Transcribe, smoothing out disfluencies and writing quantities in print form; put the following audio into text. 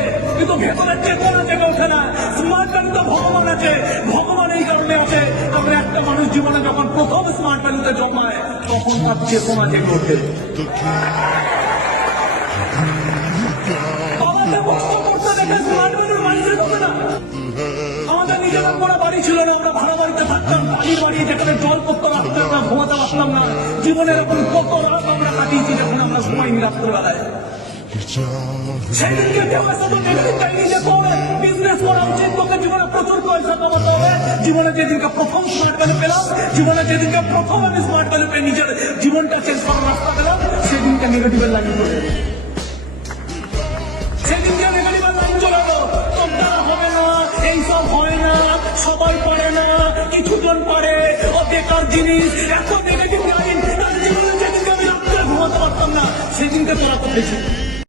ওঠে, কিন্তু ভেতরের চেতনা জেগে ওঠে না। স্মার্ট ভ্যালু তো ভগবান আছে, ভগবান এই কারণে আছে আমরা একটা মানুষ জীবনে যখন প্রথম স্মার্ট ভ্যালুতে জন্মায় তখন তার চেতনা জেগে ওঠে। বাবাকে কষ্ট করতে দেখে স্মার্ট ভ্যালুর মাইন্ডসেট হবে না। আমাদের নিজেদের কোনো বাড়ি ছিল না, আমরা ভাড়া বাড়িতে থাকতাম, বাড়ির বাড়ি যেখানে জল করতে রাখতাম না, ঘুমাতে পারতাম না। জীবনের এরকম কত রাত আমরা কাটিয়েছি যখন আমরা ঘুমাইনি রাত্রেবেলায়। সেদিনকে কেউ এসে তো নেগেটিভ নিজে করে বিজনেস করা উচিত, তোকে জীবনে প্রচুর পয়সা কামাতে হবে। জীবনে যেদিনকে প্রথম স্মার্ট ভ্যালু পেলাম, জীবনে যেদিনকে প্রথম আমি স্মার্ট ভ্যালু পেয়ে নিজের জীবনটা চেঞ্জ করার রাস্তা পেলাম, সেদিনকে নেগেটিভের লাইন চলে এলো। সেদিনকে নেগেটিভের লাইন চলে এলো, তোর দ্বারা হবে না, এইসব হয় না, সবাই পারে না, কিছুজন পারে, ও বেকার জিনিস, এত নেগেটিভ লাইন। জীবনে যেদিনকে আমি রাত্রে ঘুমাতে পারতাম না, সেদিনকে তোরা করেছি।